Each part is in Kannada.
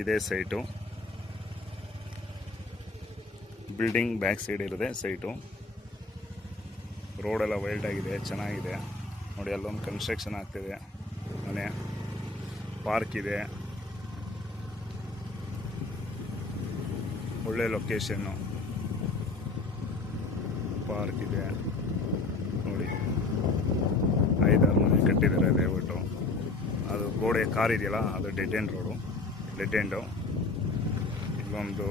ಇದೇ ಸೈಟು. ಬಿಲ್ಡಿಂಗ್ ಬ್ಯಾಕ್ ಸೈಡ್ ಇರೋದೆ ಸೈಟು. ರೋಡೆಲ್ಲ ವೈಲ್ಡ್ ಆಗಿದೆ, ಚೆನ್ನಾಗಿದೆ ನೋಡಿ. ಅಲ್ಲೊಂದು ಕನ್ಸ್ಟ್ರಕ್ಷನ್ ಆಗ್ತಿದೆ ಮನೆ. ಪಾರ್ಕ್ ಇದೆ, ಒಳ್ಳೆ ಲೊಕೇಶನ್ನು. ಪಾರ್ಕ್ ಇದೆ ನೋಡಿ. 5-6 ಮನೆ ಕಟ್ಟಿದ್ದಾರೆ ದಯವಿಟ್ಟು. ಅದು ಗೋಡೆ ಕಾರ್ ಇದೆಯಲ್ಲ, ಅದು dead end road, dead end. ಇಲ್ಲೊಂದು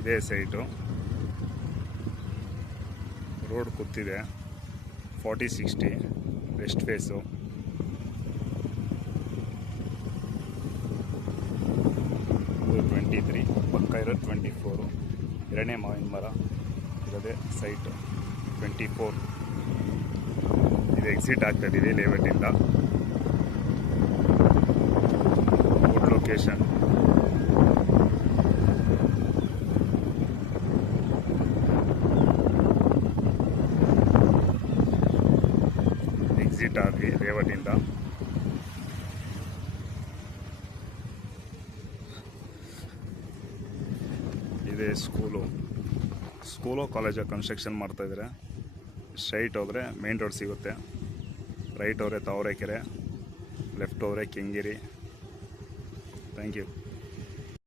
ಇದೇ ಸೈಟು. ರೋಡ್ ಕೂತಿದೆ 40-60 ವೆಸ್ಟ್ ಫೇಸು. ಇದು 23, ಪಕ್ಕ ಇರೋದು 24. ಎರಡನೇ ಮಾವಿನ ಮರ ಇರೋದೇ ಸೈಟು 24. ಇದು ಎಕ್ಸಿಟ್ ಆಗ್ತಾಯಿದ್ದೀವಿ ಲೇಔಟಿಂದ. Good location. ಎಕ್ಸಿಟ್ ಆದ್ವಿ ಲೇಔಟಿಂದ. ಇದೇ ಸ್ಕೂಲು ಕಾಲೇಜು ಕನ್ಸ್ಟ್ರಕ್ಷನ್ ಮಾಡ್ತಾಯಿದ್ದಾರೆ. ಸ್ಟ್ರೈಟ್ ಹೋದರೆ ಮೇನ್ ರೋಡ್ ಸಿಗುತ್ತೆ, ರೈಟ್ ಹೋದರೆ ತಾವರೆಕೆರೆ, ಲೆಫ್ಟ್ ಹೋದರೆ ಕೆಂಗೇರಿ. Thank you.